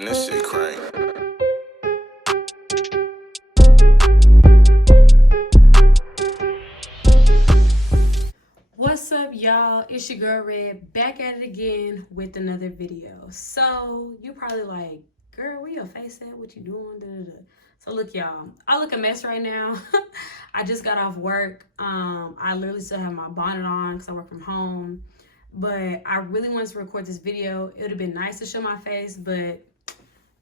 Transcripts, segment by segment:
Spin this shit crank. What's up, y'all? It's your girl Red, back at it again with another video. So you probably like, girl, where your face at? What you doing? Da-da-da. So look, y'all, I look a mess right now. I just got off work. I literally still have my bonnet on because I work from home. But I really wanted to record this video. It would have been nice to show my face, but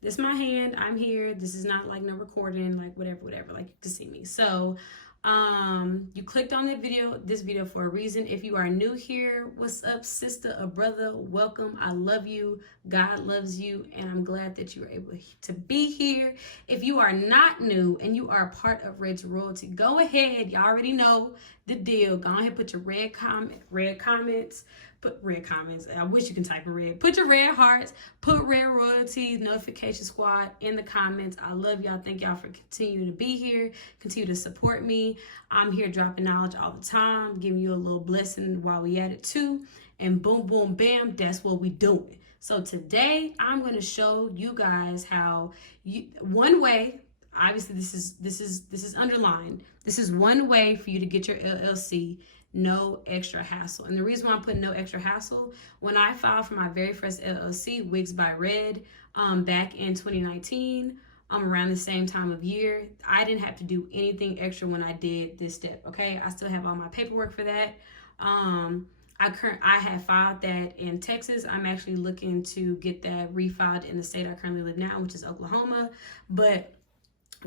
this is my hand. I'm here. This is not like no recording, like whatever. Like you can see me. So you clicked on this video for a reason. If you are new here, what's up, sister or brother? Welcome. I love you. God loves you, and I'm glad that you were able to be here. If you are not new and you are a part of Red's royalty, go ahead. You already know the deal. Go ahead, put your red comments. Put red comments. I wish you can type in red. Put your red hearts. Put Red Royalty Notification Squad in the comments. I love y'all. Thank y'all for continuing to be here. Continue to support me. I'm here dropping knowledge all the time, giving you a little blessing while we at it too. And boom, boom, bam, that's what we doing. So today I'm going to show you guys how one way. Obviously, this is underlined. This is one way for you to get your LLC. No extra hassle. And the reason why I'm putting no extra hassle, when I filed for my very first LLC, Wigs by Red, back in 2019, around the same time of year, I didn't have to do anything extra when I did this step. Okay, I still have all my paperwork for that. I have filed that in Texas. I'm actually looking to get that refiled in the state I currently live now, which is Oklahoma. But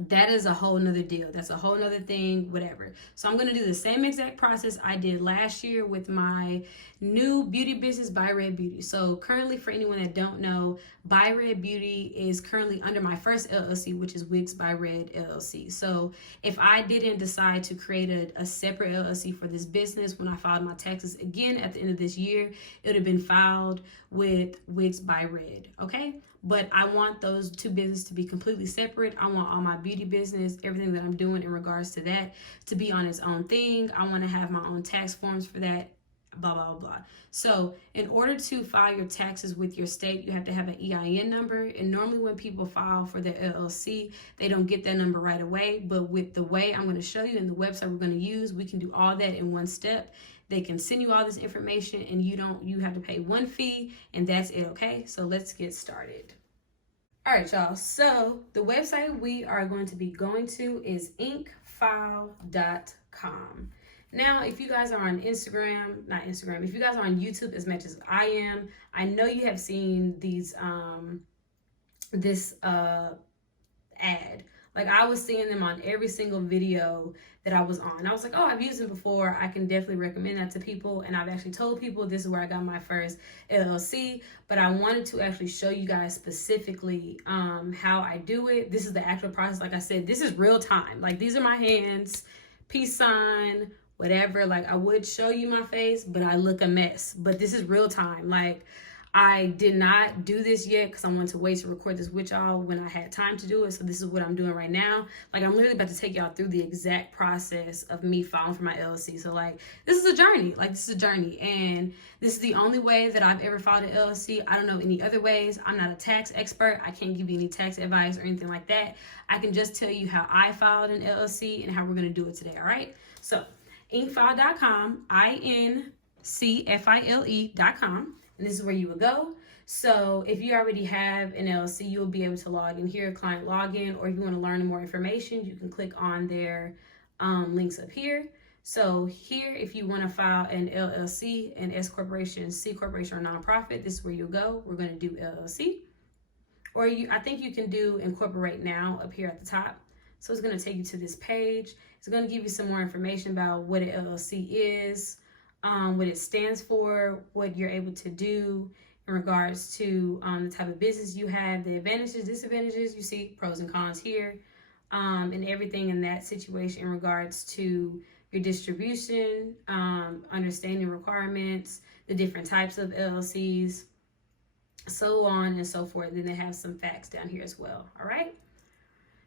that is a whole nother deal. That's a whole nother thing, whatever. So I'm going to do the same exact process I did last year with my new beauty business, byREDD Beauty. So currently, for anyone that don't know, byREDD Beauty is currently under my first LLC, which is Wigs by Red LLC. So if I didn't decide to create a separate LLC for this business when I filed my taxes again at the end of this year, it would have been filed with Wigs by Red. Okay. But I want those two businesses to be completely separate. I want all my beauty business, everything that I'm doing in regards to that, to be on its own thing. I want to have my own tax forms for that, blah, blah, blah. So in order to file your taxes with your state, you have to have an EIN number. And normally when people file for their LLC, they don't get that number right away. But with the way I'm going to show you and the website we're going to use, we can do all that in one step. They can send you all this information and you have to pay one fee and that's it, okay? So let's get started. All right, y'all. So the website we are going to be going to is Incfile.com. Now, if you guys are on if you guys are on YouTube as much as I am, I know you have seen these, this ad. Like I was seeing them on every single video that I was on. I was like, oh, I've used them before. I can definitely recommend that to people. And I've actually told people this is where I got my first LLC. But I wanted to actually show you guys specifically how I do it. This is the actual process. Like I said, this is real time. Like these are my hands, peace sign, whatever. Like I would show you my face, but I look a mess. But this is real time. Like I did not do this yet because I wanted to wait to record this with y'all when I had time to do it. So this is what I'm doing right now. Like I'm literally about to take y'all through the exact process of me filing for my LLC. So like this is a journey. Like this is a journey. And this is the only way that I've ever filed an LLC. I don't know any other ways. I'm not a tax expert. I can't give you any tax advice or anything like that. I can just tell you how I filed an LLC and how we're going to do it today. All right. So Incfile.com, INCFILE.com. And this is where you would go. So if you already have an LLC, you'll be able to log in here, client login, or if you want to learn more information, you can click on their links up here. So here, if you want to file an LLC, an S corporation, C corporation, or nonprofit, this is where you'll go. We're going to do LLC. Or I think you can do incorporate now up here at the top. So it's going to take you to this page. It's going to give you some more information about what an LLC is, what it stands for, what you're able to do in regards to the type of business you have, the advantages, disadvantages, you see pros and cons here, and everything in that situation in regards to your distribution, understanding requirements, the different types of LLCs, so on and so forth. Then they have some facts down here as well, all right?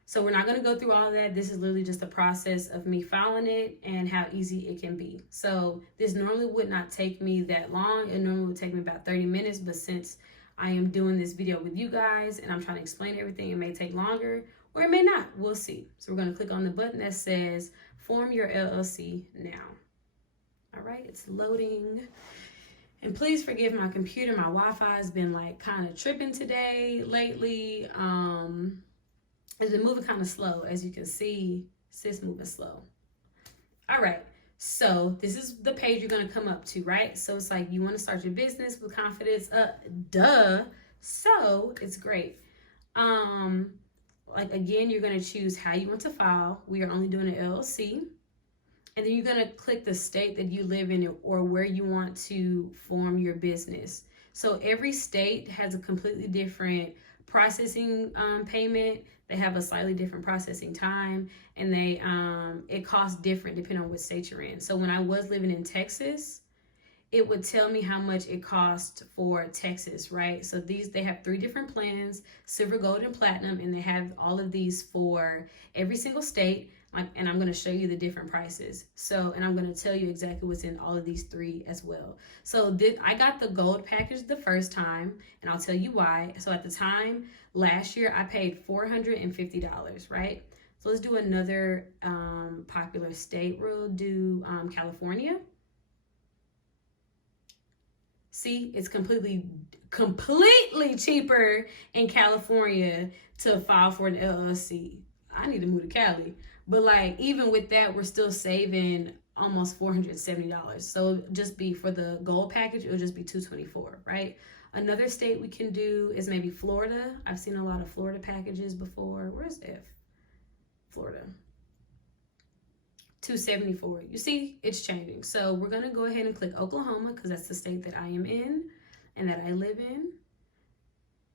So we're not going to go through all of that. This is literally just the process of me filing it and how easy it can be. So this normally would not take me that long. It normally would take me about 30 minutes, but since I am doing this video with you guys and I'm trying to explain everything. It may take longer or it may not. We'll see. So we're going to click on the button that says form your LLC now. All right, it's loading. And please forgive my computer. My Wi-Fi has been like kind of tripping today, lately. It's been moving kind of slow. As you can see, it's moving slow. All right, so this is the page you're going to come up to, right? So it's like you want to start your business with confidence. Duh. So it's great. Like again, you're going to choose how you want to file. We are only doing an LLC. And then you're going to click the state that you live in or where you want to form your business. So every state has a completely different processing payment. They have a slightly different processing time, and it costs different depending on what state you're in. So when I was living in Texas, it would tell me how much it cost for Texas, right? So they have 3 different plans, silver, gold, and platinum, and they have all of these for every single state. And I'm going to show you the different prices. And I'm going to tell you exactly what's in all of these 3 as well. So I got the gold package the first time, and I'll tell you why. So at the time, last year, I paid $450, right? So let's do another popular state. We'll do California. See, it's completely cheaper in California to file for an LLC. I need to move to Cali. But like, even with that, we're still saving almost $470. So just be for the gold package, it'll just be $224, right? Another state we can do is maybe Florida. I've seen a lot of Florida packages before. Where's F? Florida. $274. You see, it's changing. So we're going to go ahead and click Oklahoma because that's the state that I am in and that I live in.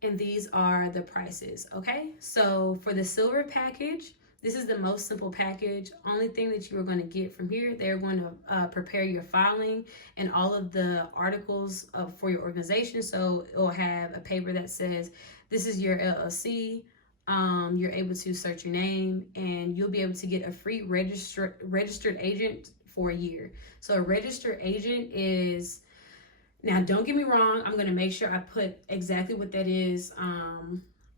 And these are the prices, okay? So for the silver package, this is the most simple package. Only thing that you're going to get from here, they're going to prepare your filing and all of the articles for your organization. So it will have a paper that says, this is your LLC. You're able to search your name and you'll be able to get a free registered agent for a year. So a registered agent is, now don't get me wrong, I'm going to make sure I put exactly what that is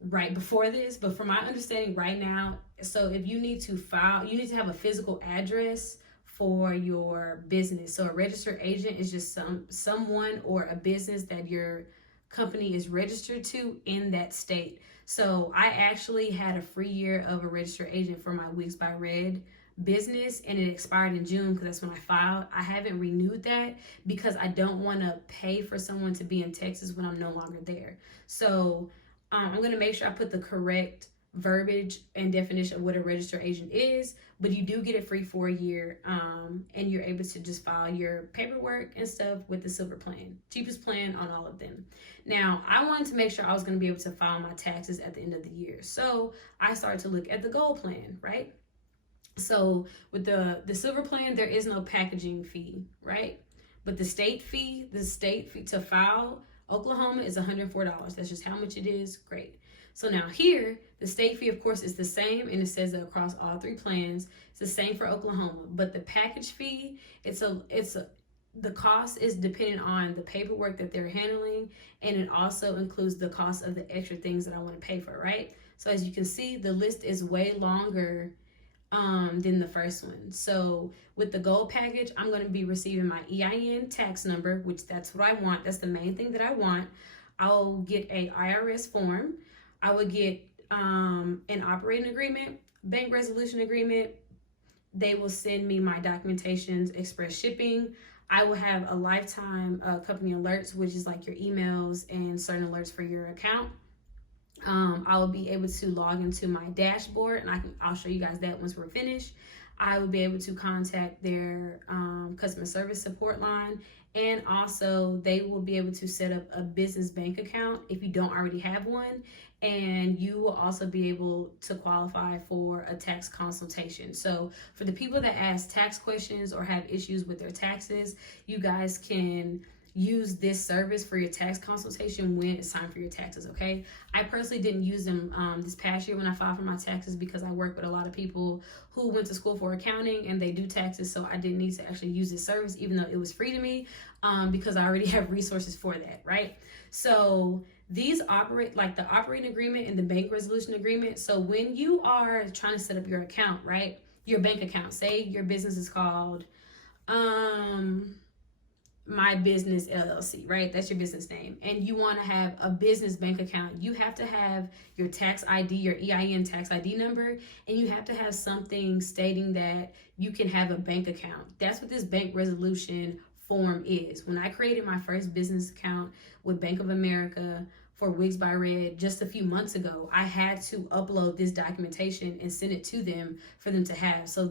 right before this, but from my understanding right now, so if you need to file, you need to have a physical address for your business. So a registered agent is just someone or a business that your company is registered to in that state. So I actually had a free year of a registered agent for my Weeks by Red business, and it expired in June because that's when I filed. I haven't renewed that because I don't want to pay for someone to be in Texas when I'm no longer there. So I'm going to make sure I put the correct verbiage and definition of what a registered agent is, but you do get it free for a year, and you're able to just file your paperwork and stuff with the silver plan, cheapest plan on all of them. Now, I wanted to make sure I was going to be able to file my taxes at the end of the year, so I started to look at the gold plan, right? So with the silver plan, there is no packaging fee, right? But the state fee to file Oklahoma is $104. That's just how much it is. Great. So now here, the state fee, of course, is the same, and it says that across all 3 plans. It's the same for Oklahoma, but the package fee, the cost is dependent on the paperwork that they're handling, and it also includes the cost of the extra things that I want to pay for, right? So as you can see, the list is way longer than the first one. So with the gold package, I'm going to be receiving my EIN tax number, which that's what I want. That's the main thing that I want. I'll get a IRS form. I would get an operating agreement, bank resolution agreement. They will send me my documentations, express shipping. I will have a lifetime company alerts, which is like your emails and certain alerts for your account. I will be able to log into my dashboard, and I'll show you guys that once we're finished. I will be able to contact their customer service support line, and also they will be able to set up a business bank account if you don't already have one, and you will also be able to qualify for a tax consultation. So for the people that ask tax questions or have issues with their taxes, you guys can use this service for your tax consultation when it's time for your taxes, okay? I personally didn't use them this past year when I filed for my taxes because I work with a lot of people who went to school for accounting and they do taxes, so I didn't need to actually use this service even though it was free to me because I already have resources for that, right? So these operate like the operating agreement and the bank resolution agreement. So when you are trying to set up your account, right, your bank account, say your business is called My Business LLC, right? That's your business name. And you want to have a business bank account. You have to have your tax ID, your EIN tax ID number, and you have to have something stating that you can have a bank account. That's what this bank resolution form is. When I created my first business account with Bank of America for Wigs by Red just a few months ago, I had to upload this documentation and send it to them for them to have. So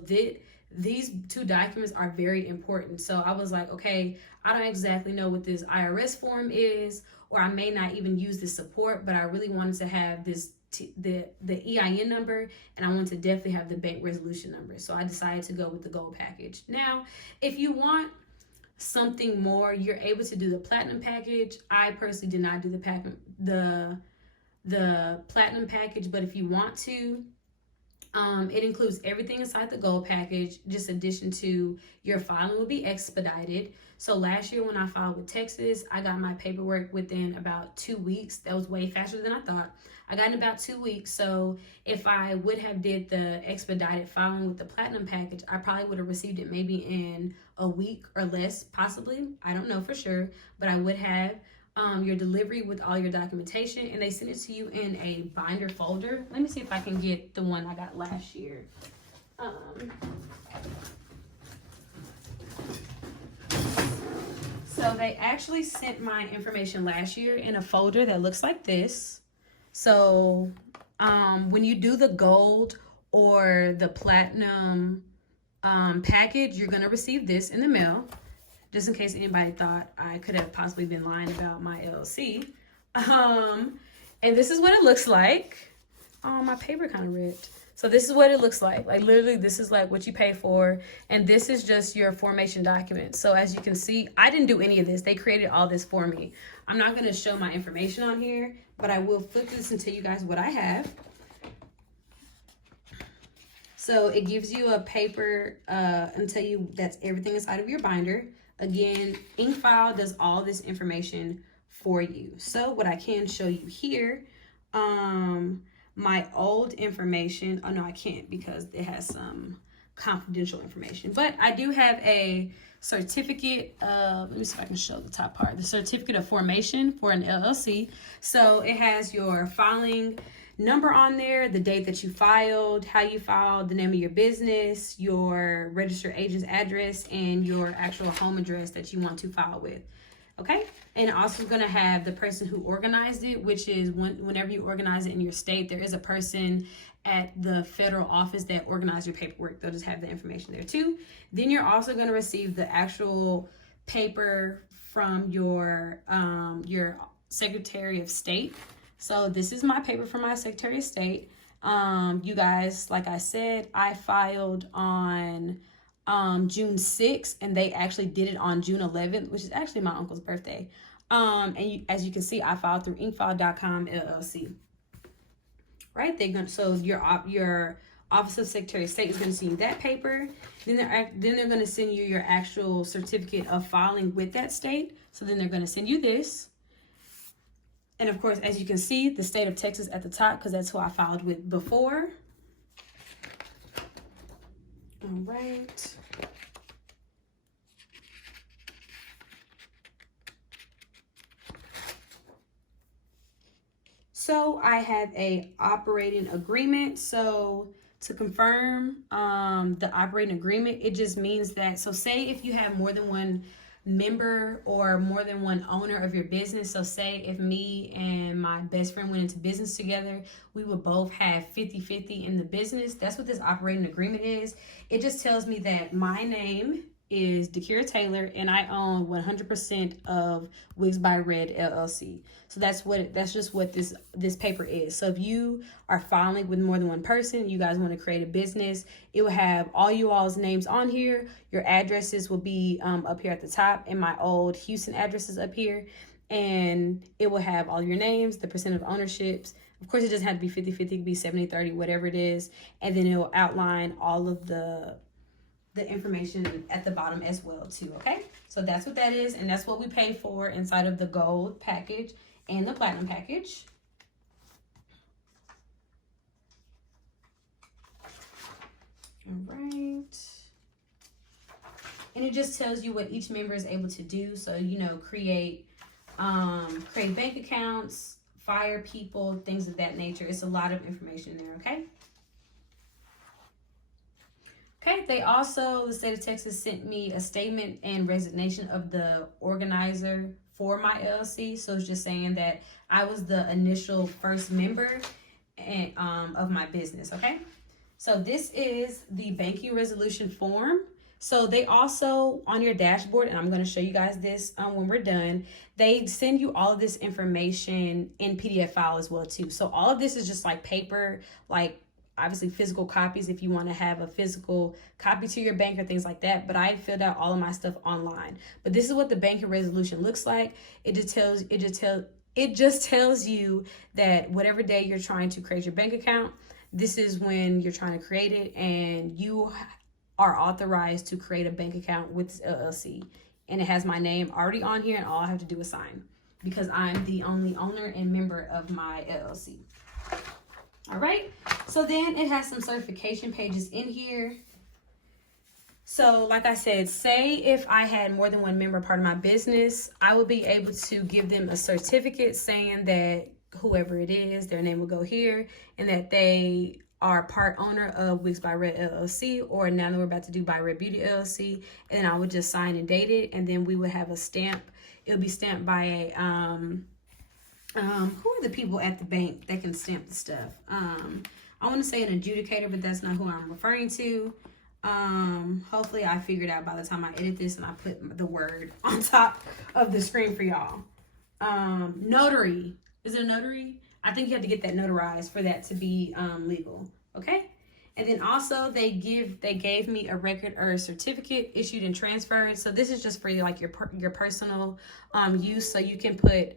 these two documents are very important. So I was like, okay, I don't exactly know what this IRS form is, or I may not even use this support, but I really wanted to have this the EIN number, and I wanted to definitely have the bank resolution number. So I decided to go with the gold package. Now, if you want something more, you're able to do the platinum package. I personally did not do the platinum package, but if you want to, it includes everything inside the gold package. Just addition to your filing will be expedited. So last year when I filed with Texas, I got my paperwork within about 2 weeks. That was way faster than I thought. I got in about 2 weeks. So if I would have did the expedited filing with the platinum package, I probably would have received it maybe in a week or less, possibly. I don't know for sure, but I would have your delivery with all your documentation, and they send it to you in a binder folder. Let me see if I can get the one I got last year. So they actually sent my information last year in a folder that looks like this. So when you do the gold or the platinum package, you're going to receive this in the mail. Just in case anybody thought I could have possibly been lying about my LLC. And this is what it looks like. Oh, my paper kind of ripped. So this is what it looks like. Like literally, this is like what you pay for. And this is just your formation document. So as you can see, I didn't do any of this. They created all this for me. I'm not going to show my information on here, but I will flip this and tell you guys what I have. So it gives you a paper and tell you that's everything inside of your binder. Again, Incfile does all this information for you. So what I can show you here, my old information. Oh no, I can't because it has some confidential information. But I do have a certificate of, let me see if I can show the top part, the certificate of formation for an LLC. So it has your filing number on there, the date that you filed, how you filed, the name of your business, your registered agent's address, and your actual home address that you want to file with. Okay, and also going to have the person who organized it, which is whenever you organize it in your state, there is a person at the federal office that organized your paperwork. They'll just have the information there too. Then you're also going to receive the actual paper from your Secretary of State. So this is my paper from my Secretary of State. You guys, like I said, I filed on June 6th, and they actually did it on June 11th, which is actually my uncle's birthday. And as you can see, I filed through Incfile.com LLC. Right? So your Office of Secretary of State is going to send you that paper. Then they're going to send you your actual certificate of filing with that state. So then they're going to send you this. And of course, as you can see, the state of Texas at the top, because that's who I filed with before. All right. So I have a operating agreement. So to confirm the operating agreement, it just means that, so say if you have more than one member or more than one owner of your business. So say if me and my best friend went into business together, we would both have 50-50 in the business. That's what this operating agreement is. It just tells me that my name is Dakira Taylor and I own 100% of Wigs by Red LLC. So that's just what this paper is. So if you are filing with more than one person, you guys want to create a business, it will have all you all's names on here. Your addresses will be up here at the top, and my old Houston address is up here, and it will have all your names, the percent of ownerships. Of course, it doesn't have to be 50-50, it could be 70-30, whatever it is. And then it will outline all of the information at the bottom as well too. Okay, so that's what that is, and that's what we pay for inside of the gold package. and the platinum package. All right. And it just tells you what each member is able to do. So, you know, create bank accounts, fire people, things of that nature. It's a lot of information there, okay? Okay, they also, the state of Texas sent me a statement and resignation of the organizer for my LLC. So it's just saying that I was the initial first member and, of my business, okay? So this is the banking resolution form. So they also, on your dashboard, and I'm going to show you guys this when we're done, they send you all of this information in PDF file as well too. So all of this is just like paper, like obviously physical copies if you want to have a physical copy to your bank or things like that. But I filled out all of my stuff online. But this is what the banking resolution looks like. It just tells you that whatever day you're trying to create your bank account, this is when you're trying to create it, and you are authorized to create a bank account with this LLC. And it has my name already on here, and all I have to do is sign because I'm the only owner and member of my LLC. All right, so then it has some certification pages in here. So like I said, say if I had more than one member part of my business, I would be able to give them a certificate saying that whoever it is, their name will go here, and that they are part owner of Wigs byREDD LLC, or now that we're about to do byREDD Beauty LLC, and then I would just sign and date it, and then we would have a stamp. It would be stamped by a who are the people at the bank that can stamp the stuff? I want to say an adjudicator, but that's not who I'm referring to. Hopefully I figured out by the time I edit this and I put the word on top of the screen for y'all. Notary. Is it a notary? I think you have to get that notarized for that to be legal. Okay. And then also they gave me a record or a certificate issued and transferred. So this is just for like your personal use. So you can put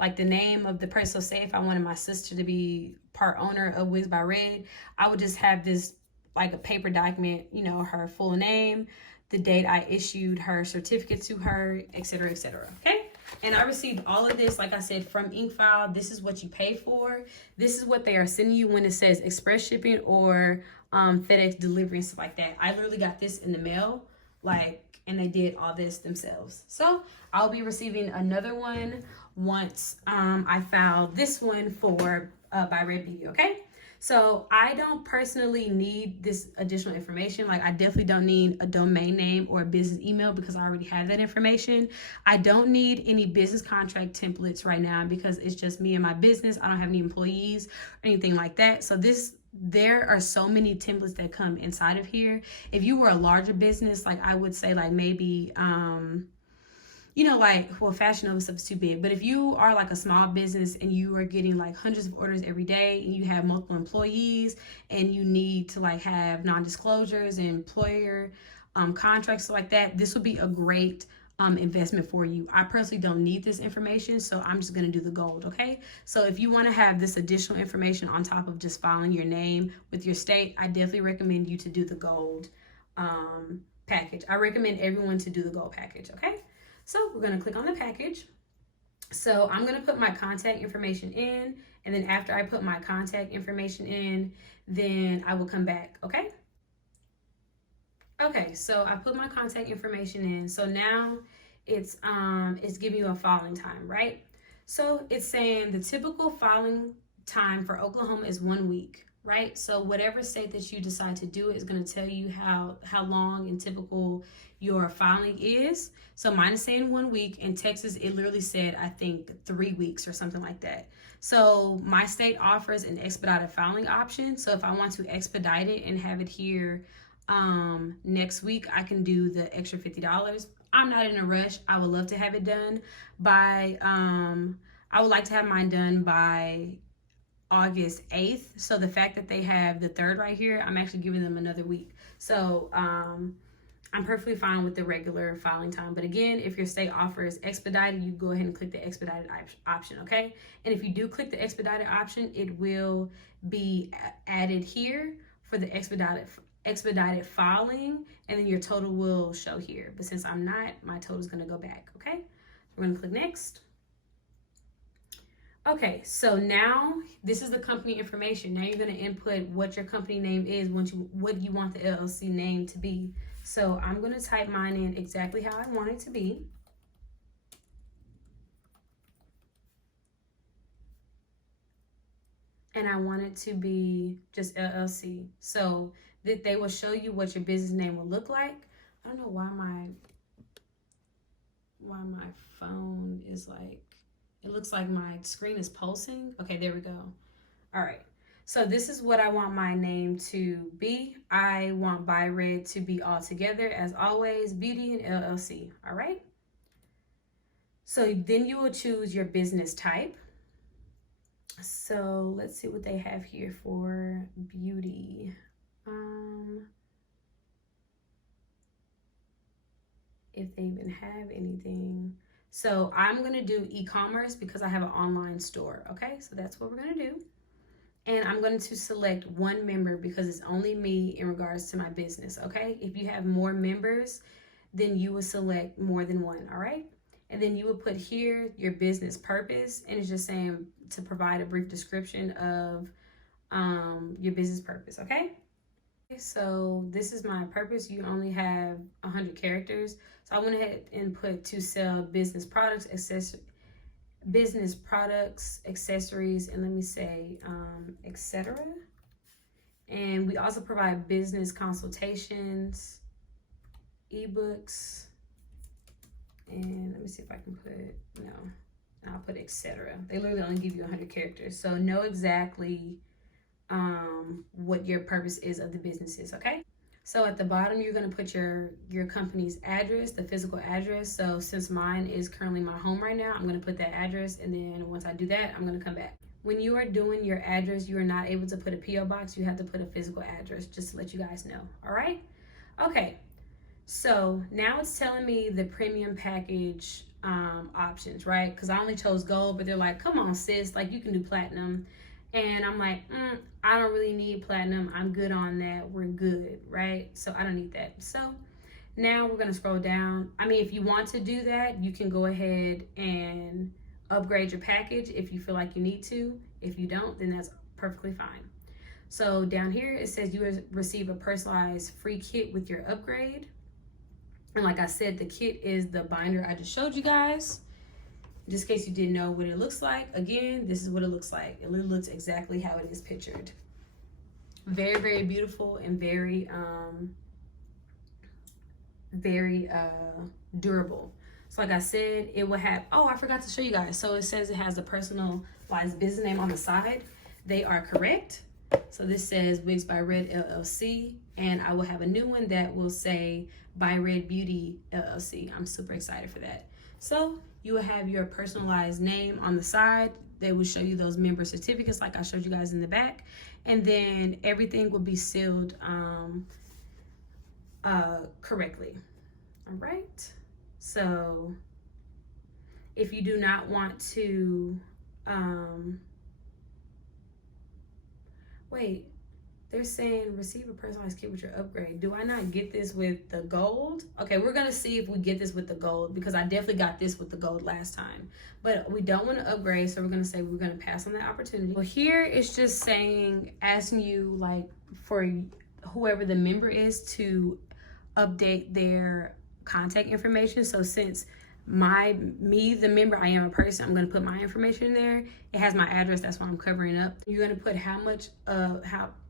like the name of the person. So say if I wanted my sister to be part owner of Wigs byREDD, I would just have this like a paper document, you know, her full name, the date I issued her certificate to her, etc., etc. Okay. And I received all of this, like I said, from Incfile. This is what you pay for. This is what they are sending you when it says express shipping or FedEx delivery and stuff like that. I literally got this in the mail, and they did all this themselves. So I'll be receiving another one once I file this one for byREDD Beauty, okay? So I don't personally need this additional information. Like I definitely don't need a domain name or a business email because I already have that information. I don't need any business contract templates right now because it's just me and my business. I don't have any employees or anything like that. So there are so many templates that come inside of here. If you were a larger business, like I would say like maybe, Fashion Nova stuff is too big. But if you are like a small business and you are getting like hundreds of orders every day and you have multiple employees and you need to like have non-disclosures and employer contracts like that, this would be a great investment for you. I personally don't need this information, so I'm just going to do the gold, okay? So if you want to have this additional information on top of just filing your name with your state, I definitely recommend you to do the gold package. I recommend everyone to do the gold package, okay? So we're going to click on the package. So I'm going to put my contact information in, and then after I put my contact information in, then I will come back, okay? Okay, so I put my contact information in. So now it's giving you a filing time, right? So it's saying the typical filing time for Oklahoma is 1 week, right? So whatever state that you decide to do it is going to tell you how long and typical your filing is. So mine is saying 1 week. In Texas, it literally said, I think 3 weeks or something like that. So my state offers an expedited filing option. So if I want to expedite it and have it here next week, I can do the extra $50. I'm not in a rush. I would love to have it done by, I would like to have mine done by August 8th. So the fact that they have the 3rd right here, I'm actually giving them another week. So I'm perfectly fine with the regular filing time. But again, if your state offers expedited, you go ahead and click the expedited option, okay? And if you do click the expedited option, it will be added here for the expedited filing, and then your total will show here. But since I'm not, my total is gonna go back, okay? We're gonna click next. Okay, so now this is the company information. Now you're going to input what your company name is, what you want the LLC name to be. So I'm going to type mine in exactly how I want it to be. And I want it to be just LLC. So that they will show you what your business name will look like. I don't know why my phone is like, it looks like my screen is pulsing. Okay, there we go. All right. So this is what I want my name to be. I want byREDD to be all together as always, Beauty and LLC. All right. So then you will choose your business type. So let's see what they have here for beauty. If they even have anything. So I'm going to do e-commerce because I have an online store. Okay, so that's what we're going to do. And I'm going to select one member because it's only me in regards to my business. Okay, if you have more members, then you will select more than one. All right. And then you will put here your business purpose, and it's just saying to provide a brief description of your business purpose. Okay. So this is my purpose. You only have 100 characters. So I went ahead and put to sell business products, accessories, and let me say, etc. And we also provide business consultations, ebooks, and let me see if I can put, no, I'll put etc. They literally only give you 100 characters. So know exactly what your purpose is of the businesses, okay? So at the bottom, you're going to put your company's address, the physical address. So since mine is currently my home right now, I'm going to put that address, and then once I do that, I'm going to come back. When you are doing your address, you are not able to put a P.O. box. You have to put a physical address, just to let you guys know, all right? Okay, so now it's telling me the premium package options, right? Because I only chose gold, but they're like, come on, sis, like you can do platinum. And I'm like, I don't really need platinum. I'm good on that. We're good, right? So I don't need that. So now we're going to scroll down. I mean, if you want to do that, you can go ahead and upgrade your package if you feel like you need to. If you don't, then that's perfectly fine. So down here, it says you will receive a personalized free kit with your upgrade. And like I said, the kit is the binder I just showed you guys. Just in case you didn't know what it looks like, again, this is what it looks like. It looks exactly how it is pictured. Very, very beautiful and very durable. So like I said, it will have, oh, I forgot to show you guys. So it says it has a personalized business name on the side. They are correct. So this says Wigs by Red LLC, and I will have a new one that will say byREDD Beauty LLC. I'm super excited for that. So you will have your personalized name on the side. They will show you those member certificates like I showed you guys in the back. And then everything will be sealed correctly. All right. So if you do not want to, wait, they're saying receive a personalized kit with your upgrade. Do I not get this with the gold? Okay, we're gonna see if we get this with the gold because I definitely got this with the gold last time. But we don't want to upgrade, so we're gonna say we're gonna pass on that opportunity. Well, here it's just saying, asking you like for whoever the member is to update their contact information. So since the member, I am a person, I'm going to put my information in there. It has my address, that's why I'm covering up. You're going to put how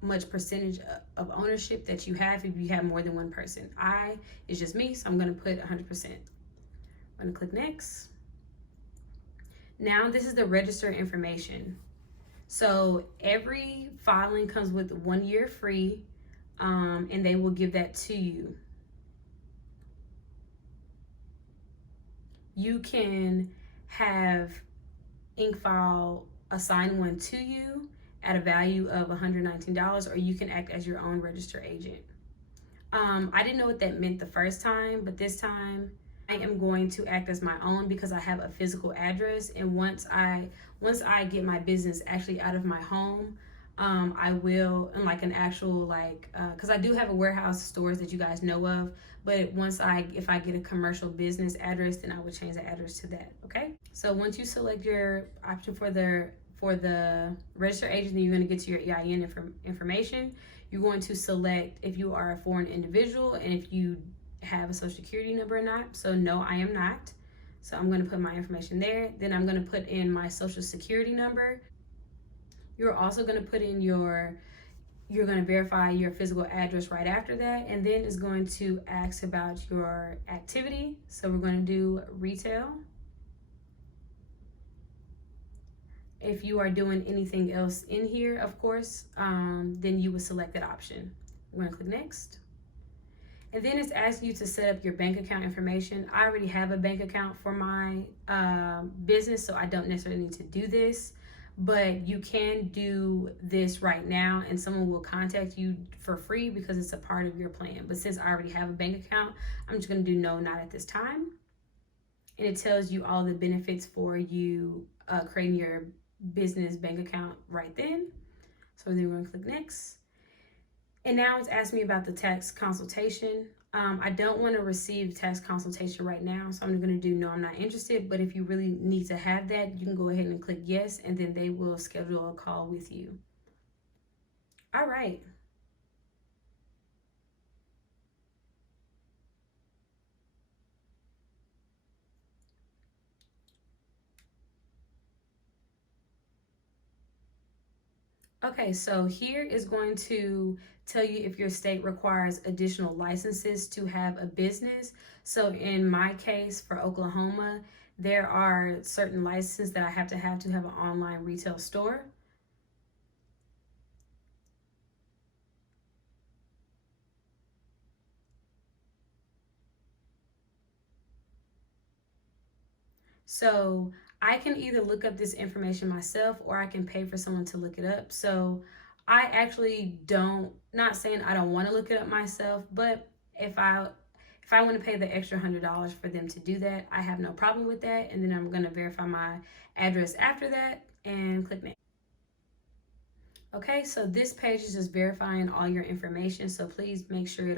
much percentage of ownership that you have if you have more than one person. It's just me, so I'm going to put 100%. I'm going to click next. Now this is the register information. So every filing comes with 1 year free, and they will give that to you. You can have Incfile assign one to you at a value of $119, or you can act as your own registered agent. I didn't know what that meant the first time, but this time I am going to act as my own because I have a physical address, and once I get my business actually out of my home, I will, and like an actual, like, because I do have a warehouse stores that you guys know of, but if I get a commercial business address, then I would change the address to that. Okay, so once you select your option for the registered agent, then you're going to get to your EIN information. You're going to select if you are a foreign individual and if you have a social security number or not. So no, I am not. So I'm going to put my information there. Then I'm going to put in my social security number. You're also going to put in you're going to verify your physical address right after that. And then it's going to ask about your activity. So we're going to do retail. If you are doing anything else in here, of course, then you would select that option. We're gonna click next. And then it's asking you to set up your bank account information. I already have a bank account for my business, so I don't necessarily need to do this, but you can do this right now and someone will contact you for free because it's a part of your plan. But since I already have a bank account, I'm just gonna do no, not at this time. And it tells you all the benefits for you creating your business bank account right then. So then we're going to click next. And now it's asking me about the tax consultation. I don't want to receive tax consultation right now, so I'm going to do no, I'm not interested. But if you really need to have that, you can go ahead and click yes, and then they will schedule a call with you. All right. Okay, so here is going to tell you if your state requires additional licenses to have a business. So in my case for Oklahoma, there are certain licenses that I have to have an online retail store. So I can either look up this information myself or I can pay for someone to look it up. So I actually not saying I don't want to look it up myself, but if I want to pay the extra $100 for them to do that, I have no problem with that. And then I'm going to verify my address after that and click next. Okay, so this page is just verifying all your information. So please make sure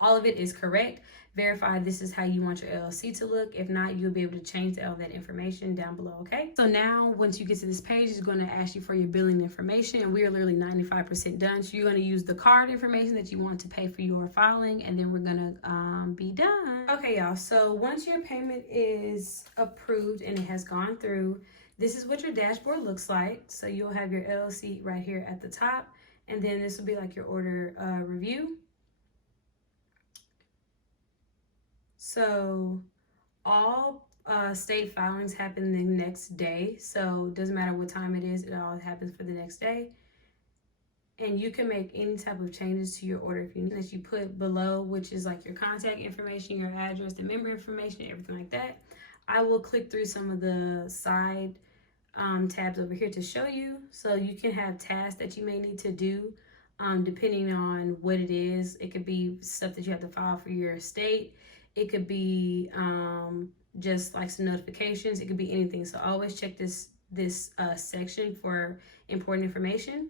all of it is correct. Verify this is how you want your LLC to look. If not, you'll be able to change all that information down below, okay? So now, once you get to this page, it's going to ask you for your billing information, and we are literally 95% done. So you're going to use the card information that you want to pay for your filing, and then we're going to be done. Okay, y'all, so once your payment is approved and it has gone through, this is what your dashboard looks like. So you'll have your LLC right here at the top, and then this will be like your order review. So all state filings happen the next day. So it doesn't matter what time it is, it all happens for the next day. And you can make any type of changes to your order if you need, that you put below, which is like your contact information, your address, the member information, everything like that. I will click through some of the side tabs over here to show you. So you can have tasks that you may need to do depending on what it is. It could be stuff that you have to file for your state. It could be just like some notifications. It could be anything. So always check this section for important information.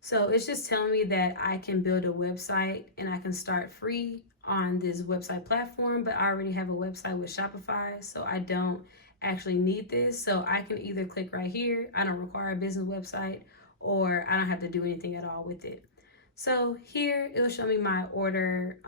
So it's just telling me that I can build a website and I can start free on this website platform, but I already have a website with Shopify, so I don't actually need this. So I can either click right here, I don't require a business website, or I don't have to do anything at all with it. So here it'll show me my order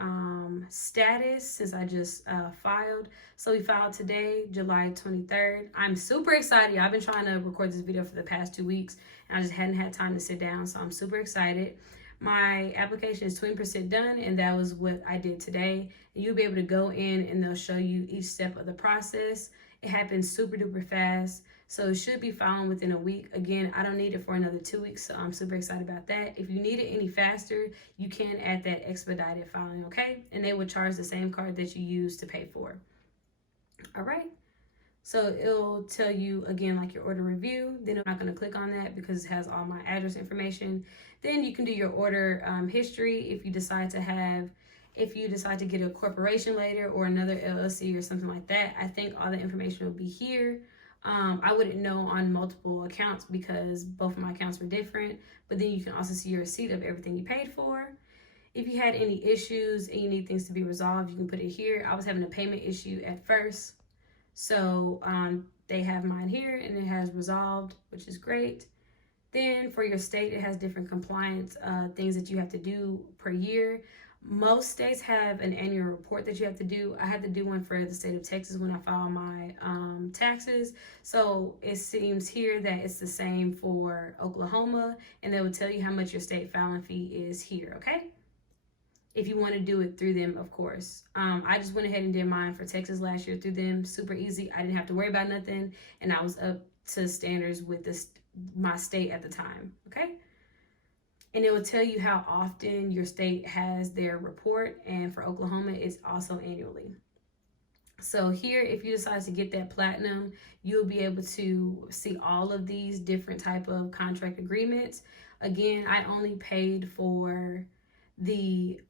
status since I just filed. So we filed today, July 23rd. I'm super excited. I've been trying to record this video for the past 2 weeks and I just hadn't had time to sit down. So I'm super excited. My application is 20% done, and that was what I did today. And you'll be able to go in and they'll show you each step of the process. It happens super duper fast. So it should be filing within a week. Again, I don't need it for another 2 weeks, so I'm super excited about that. If you need it any faster, you can add that expedited filing, okay? And they would charge the same card that you use to pay for. All right. So it'll tell you again, like your order review. Then I'm not going to click on that because it has all my address information. Then you can do your order history if you decide to get a corporation later or another LLC or something like that. I think all the information will be here. I wouldn't know on multiple accounts because both of my accounts were different, but then you can also see your receipt of everything you paid for. If you had any issues and you need things to be resolved, you can put it here. I was having a payment issue at first, so they have mine here and it has resolved, which is great. Then for your state, it has different compliance things that you have to do per year. Most states have an annual report that you have to do. I had to do one for the state of Texas when I filed my taxes. So it seems here that it's the same for Oklahoma, and they will tell you how much your state filing fee is here, okay? If you want to do it through them, of course. I just went ahead and did mine for Texas last year through them. Super easy. I didn't have to worry about nothing, and I was up to standards with my state at the time, okay? And it will tell you how often your state has their report, and for Oklahoma, it's also annually. So here, if you decide to get that platinum, you'll be able to see all of these different type of contract agreements. Again, I only paid for the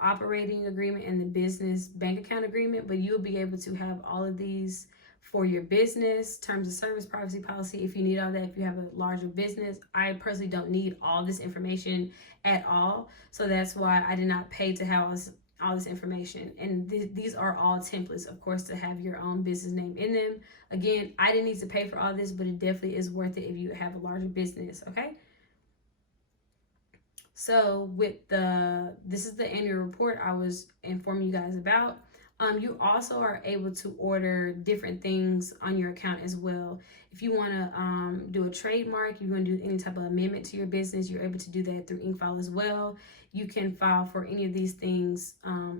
operating agreement and the business bank account agreement, but you'll be able to have all of these for your business, terms of service, privacy policy, if you need all that, if you have a larger business. I personally don't need all this information at all, so that's why I did not pay to have all this information. And these are all templates, of course, to have your own business name in them. Again, I didn't need to pay for all this, but it definitely is worth it if you have a larger business, okay? So with this is the annual report I was informing you guys about. You also are able to order different things on your account as well. If you want to do a trademark, you want to do any type of amendment to your business, you're able to do that through Incfile as well. You can file for any of these things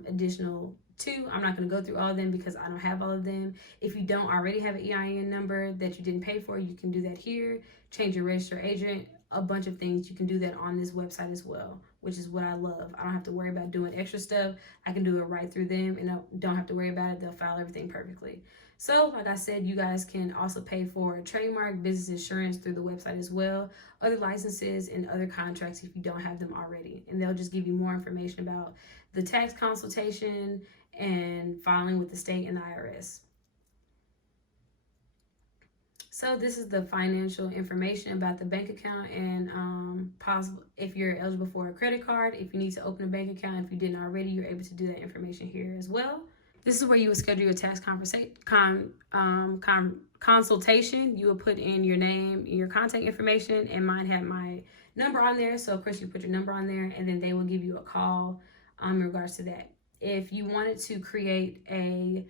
additional too. I'm not going to go through all of them because I don't have all of them. If you don't already have an EIN number that you didn't pay for, you can do that here. Change your registered agent, a bunch of things. You can do that on this website as well, which is what I love. I don't have to worry about doing extra stuff. I can do it right through them and I don't have to worry about it. They'll file everything perfectly. So like I said, you guys can also pay for trademark, business insurance through the website as well, other licenses and other contracts if you don't have them already. And they'll just give you more information about the tax consultation and filing with the state and the IRS. So this is the financial information about the bank account and possible if you're eligible for a credit card, if you need to open a bank account, if you didn't already, you're able to do that information here as well. This is where you would schedule your tax consultation. You will put in your name, your contact information, and mine had my number on there. So of course you put your number on there and then they will give you a call in regards to that. If you wanted to create a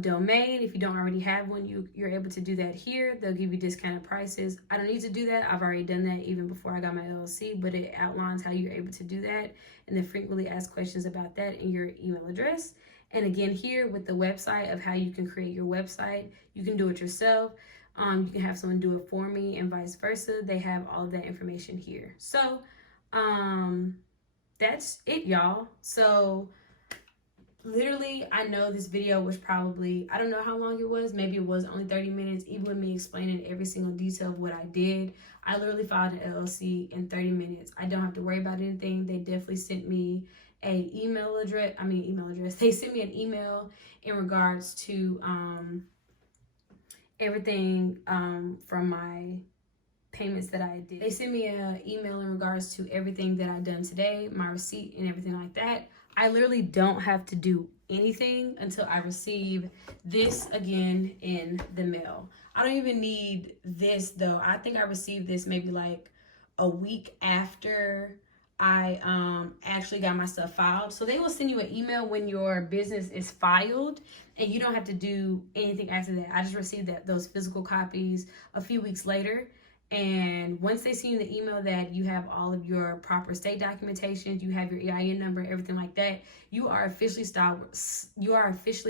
domain, if you don't already have one, you're able to do that here. They'll give you discounted prices. I don't need to do that. I've already done that even before I got my LLC, but it outlines how you're able to do that and then frequently ask questions about that in your email address. And again, here with the website of how you can create your website, you can do it yourself. You can have someone do it for me and vice versa. They have all of that information here. So that's it, y'all. So literally, I know this video was probably, I don't know how long it was. Maybe it was only 30 minutes, even with me explaining every single detail of what I did. I literally filed an LLC in 30 minutes. I don't have to worry about anything. They definitely sent me a email address. They sent me an email in regards to everything from my payments that I did. They sent me an email in regards to everything that I've done today, my receipt and everything like that. I literally don't have to do anything until I receive this again in the mail. I don't even need this though. I think I received this maybe like a week after I actually got my stuff filed. So they will send you an email when your business is filed and you don't have to do anything after that. I just received those physical copies a few weeks later. And once they see in the email that you have all of your proper state documentation, you have your EIN number, everything like that, you are officially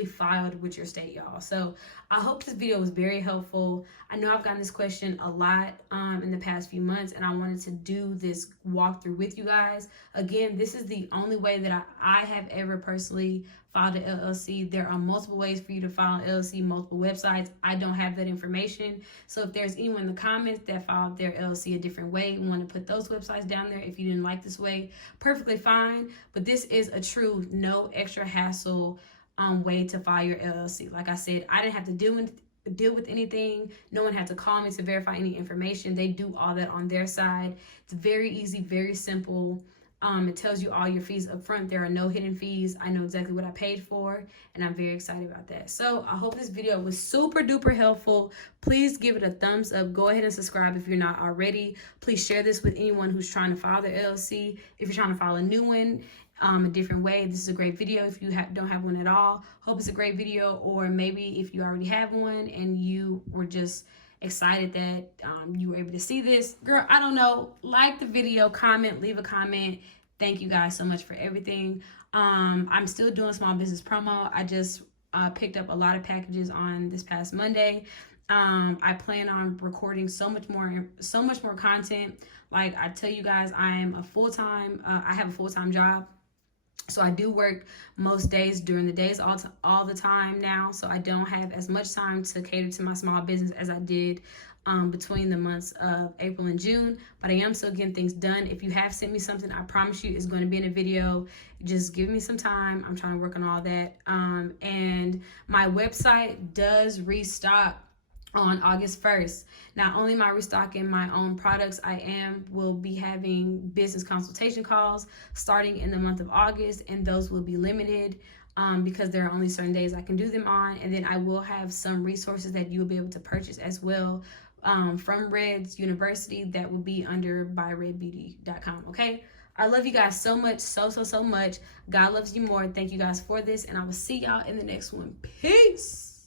filed with your state, y'all. So I hope this video was very helpful. I know I've gotten this question a lot in the past few months, and I wanted to do this walkthrough with you guys. Again, this is the only way that I have ever personally filed an LLC. There are multiple ways for you to file an LLC, multiple websites. I don't have that information. So if there's anyone in the comments that filed their LLC a different way and want to put those websites down there, if you didn't like this way, perfectly fine. But this is a true no extra hassle way to file your LLC. Like I said, I didn't have to do deal with anything. No one had to call me to verify any information. They do all that on their side. It's very easy, very simple. It tells you all your fees up front. There are no hidden fees. I know exactly what I paid for, and I'm very excited about that. So I hope this video was super duper helpful. Please give it a thumbs up. Go ahead and subscribe if you're not already. Please share this with anyone who's trying to file their LLC. If you're trying to file a new one, a different way, this is a great video. If you don't have one at all, hope it's a great video. Or maybe if you already have one and you were just excited that you were able to see this, girl, I don't know, like the video, comment, leave a comment. Thank you guys so much for everything. I'm still doing small business promo. I just picked up a lot of packages on this past Monday. I plan on recording so much more content. Like I tell you guys, I have a full-time job. So I do work most days during the days all the time now. So I don't have as much time to cater to my small business as I did between the months of April and June. But I am still getting things done. If you have sent me something, I promise you it's going to be in a video. Just give me some time. I'm trying to work on all that. And my website does restock on August 1st. Not only am I restocking my own products, I will be having business consultation calls starting in the month of August, and those will be limited because there are only certain days I can do them on. And then I will have some resources that you'll be able to purchase as well from Red's University that will be under byREDD.com. Okay, I love you guys so much, so much. God loves you more. Thank you guys for this, and I will see y'all in the next one. Peace.